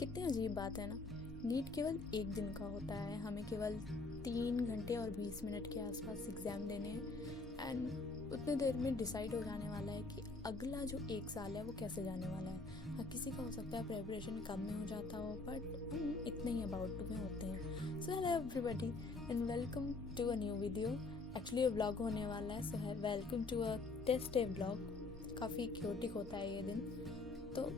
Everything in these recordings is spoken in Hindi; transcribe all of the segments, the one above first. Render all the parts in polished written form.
कितनी अजीब बात है ना। नीट केवल एक दिन का होता है, हमें केवल 3 घंटे और 20 मिनट के आसपास एग्ज़ाम देने हैं एंड उतने देर में डिसाइड हो जाने वाला है कि अगला जो 1 साल है वो कैसे जाने वाला है। हाँ, किसी का हो सकता है प्रेपरेशन कम में हो जाता हो, बट हम इतने ही अबाउट में होते हैं। So hello everybody and welcome to a new video. Actually ये व्लॉग होने वाला है, सो है welcome to a test day vlog. काफ़ी क्योटिक होता है ये दिन। तो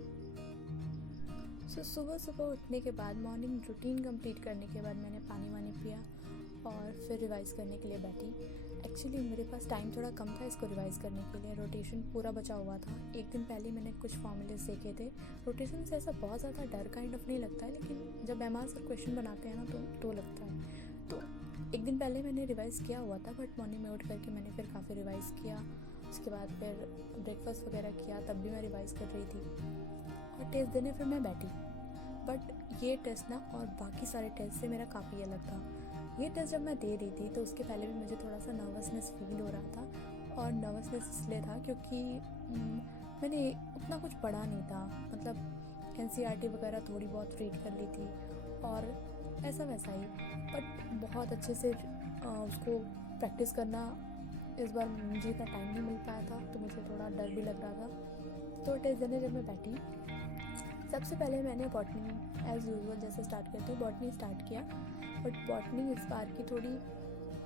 सुबह सुबह उठने के बाद, मॉर्निंग रूटीन कंप्लीट करने के बाद मैंने पानी वानी पिया और फिर रिवाइज़ करने के लिए बैठी। एक्चुअली मेरे पास टाइम थोड़ा कम था इसको रिवाइज़ करने के लिए, रोटेशन पूरा बचा हुआ था। एक दिन पहले मैंने कुछ फॉर्मूलेस देखे थे। रोटेशन से ऐसा बहुत ज़्यादा डर काइंड ऑफ नहीं लगता है, लेकिन जब एम सर क्वेश्चन बनाते हैं ना तो लगता है। तो एक दिन पहले मैंने रिवाइज़ किया हुआ था, बट मॉर्निंग में उठ करके मैंने फिर काफ़ी रिवाइज़ किया। उसके बाद फिर ब्रेकफास्ट वगैरह किया, तब भी मैं रिवाइज़ कर रही थी और टेस्ट देने फिर मैं बैठी। बट ये टेस्ट ना और बाकी सारे टेस्ट से मेरा काफ़ी अलग था। ये टेस्ट जब मैं दे रही थी तो उसके पहले भी मुझे थोड़ा सा नर्वसनेस फील हो रहा था, और नर्वसनेस इसलिए था क्योंकि मैंने उतना कुछ पढ़ा नहीं था। मतलब एनसीईआरटी वगैरह थोड़ी बहुत रीड कर ली थी और ऐसा वैसा ही, बट बहुत अच्छे से उसको प्रैक्टिस करना इस बार मुझे इतना टाइम नहीं मिल पाया था, तो मुझे थोड़ा डर भी लग रहा था। तो टेस्ट देने जब मैं बैठी, सबसे पहले मैंने बॉटनी एज़ यूजुअल जैसे स्टार्ट करती हूँ बॉटनी स्टार्ट किया। बट बॉटनी इस बार की थोड़ी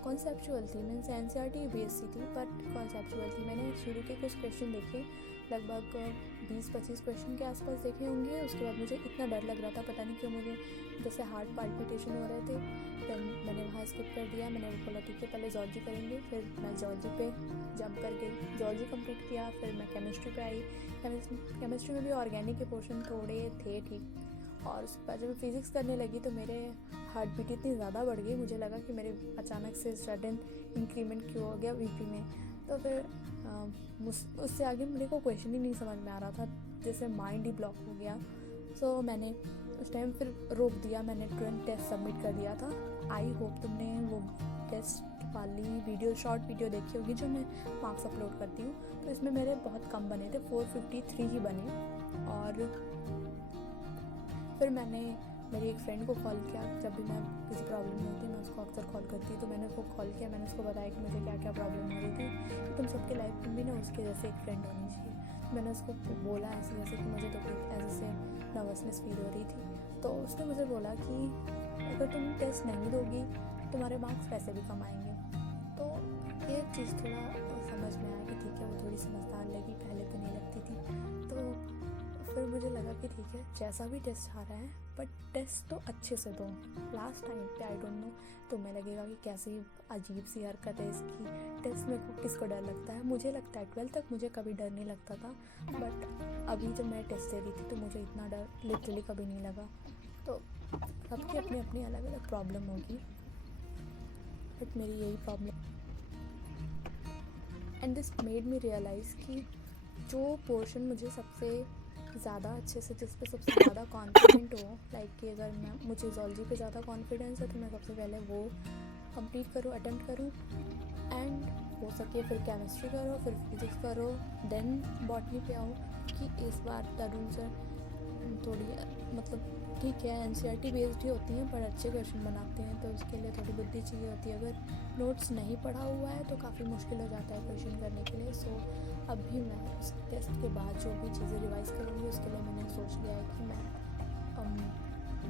कॉन्सेप्चुअल थी, मीन्स एनसीईआरटी बेस्ड थी बट कॉन्सेप्चुअल थी। मैंने शुरू के कुछ क्वेश्चन देखे, लगभग 20-25 क्वेश्चन के आसपास देखे होंगे। उसके बाद मुझे इतना डर लग रहा था, पता नहीं क्यों, मुझे जैसे हार्ट पाल्पिटेशन हो रहे थे। फिर मैंने वहाँ स्किप कर दिया। मैंने वो बोला ठीक है पहले जॉलजी करेंगे, फिर मैं जॉलजी पे जंप कर गई, जॉलजी कंप्लीट किया। फिर मैं केमिस्ट्री पे आई। केमिस्ट्री में भी ऑर्गेनिक के पोर्शन थोड़े थे ठीक। और उसके बाद जब मैं फिज़िक्स करने लगी तो मेरे हार्ट बीट इतनी ज़्यादा बढ़ गई, मुझे लगा कि मेरे अचानक से सडन इंक्रीमेंट क्यों हो गया बीपी में। तो फिर उससे आगे मेरे को क्वेश्चन ही नहीं समझ में आ रहा था, जैसे माइंड ही ब्लॉक हो गया। सो मैंने उस टाइम फिर रोक दिया। मैंने तुरंत टेस्ट सबमिट कर दिया था। आई होप तुमने वो टेस्ट वाली वीडियो, शॉर्ट वीडियो देखी होगी जो मैं मार्क्स अपलोड करती हूँ। तो इसमें मेरे बहुत कम बने थे, 453 ही बने। और फिर मैंने मेरी एक फ्रेंड को कॉल किया। जब भी मैं किसी प्रॉब्लम में होती मैं उसको अक्सर कॉल करती हूँ, तो मैंने उसको कॉल किया। मैंने उसको बताया कि मुझे क्या क्या प्रॉब्लम हो रही थी, कि तुम सबके लाइफ में भी ना उसके जैसे एक फ्रेंड होनी चाहिए। मैंने उसको बोला ऐसे जैसे कि मुझे तो ऐसे नर्वसनेस फील हो रही थी। तो उसने मुझे बोला कि अगर तुम टेस्ट नहीं दोगी तुम्हारे मार्क्स वैसे भी कम आएंगे। तो ये चीज़ थोड़ा समझ में आया कि ठीक है, वो थोड़ी समझदार लगी, पहले तो नहीं लगती थी। तो फिर मुझे लगा कि ठीक है, जैसा भी टेस्ट आ रहा है बट टेस्ट तो अच्छे से दो। लास्ट टाइम पे आई डोंट नो तुम्हें लगेगा कि कैसी अजीब सी हरकत है इसकी, टेस्ट में किसको डर लगता है। मुझे लगता है 12th तक मुझे कभी डर नहीं लगता था, बट अभी जब मैं टेस्ट दे रही थी तो मुझे इतना डर लिटरली कभी नहीं लगा। तो सबकी अपनी अपनी अलग अलग प्रॉब्लम होगी, बट मेरी यही problem. And this made me realise कि जो पोर्शन मुझे सबसे ज़्यादा अच्छे से, जिस पे सबसे ज़्यादा कॉन्फिडेंट हो, लाइक कि अगर मुझे जॉलजी पे ज़्यादा कॉन्फिडेंस है तो मैं सबसे पहले वो कंप्लीट करूँ, अटेम्प्ट करूँ। एंड हो सके फिर केमिस्ट्री करो, फिर फिजिक्स करो, देन बॉटनी पे आओ। कि इस बार तरुण सर थोड़ी मतलब ठीक है एनसीईआरटी बेस्ड ही होती हैं पर अच्छे क्वेश्चन बनाते हैं, तो उसके लिए थोड़ी बुद्धि चाहिए होती है। अगर नोट्स नहीं पढ़ा हुआ है तो काफ़ी मुश्किल हो जाता है क्वेश्चन करने के लिए। सो अभी मैं उस टेस्ट के बाद जो भी चीज़ें रिवाइज़ करूँगी उसके लिए मैंने सोच लिया है कि मैं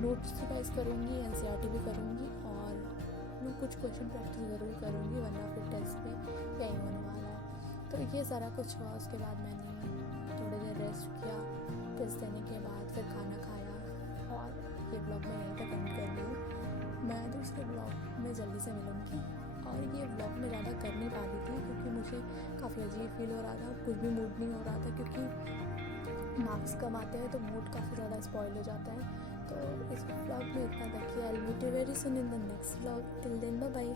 नोट्स रिवाइज़ करूँगी, एनसीईआरटी भी करूँगी, और मैं कुछ क्वेश्चन प्रैक्टिस ज़रूर करूँगी, वरना फिर टेस्ट में यही होने वाला है। तो ये सारा कुछ हुआ। उसके बाद मैंने थोड़ी देर रेस्ट किया, टेस्ट देने के बाद फिर खाना खाया, और ये ब्लॉग मैं यहीं तक एंड कर रही हूँ। मैं दूसरे ब्लॉग में जल्दी से मिलूँगी। और ये ब्लॉग मैं ज़्यादा कर नहीं पा रही थी क्योंकि मुझे काफ़ी अजीब फील हो रहा था, कुछ भी मूड नहीं हो रहा था, क्योंकि मार्क्स कम आते हैं तो मूड काफ़ी ज़्यादा स्पॉइल हो जाता है। तो इस ब्लॉग में इतना तक ही। I will meet you very soon in the next blog. Till then bye bye.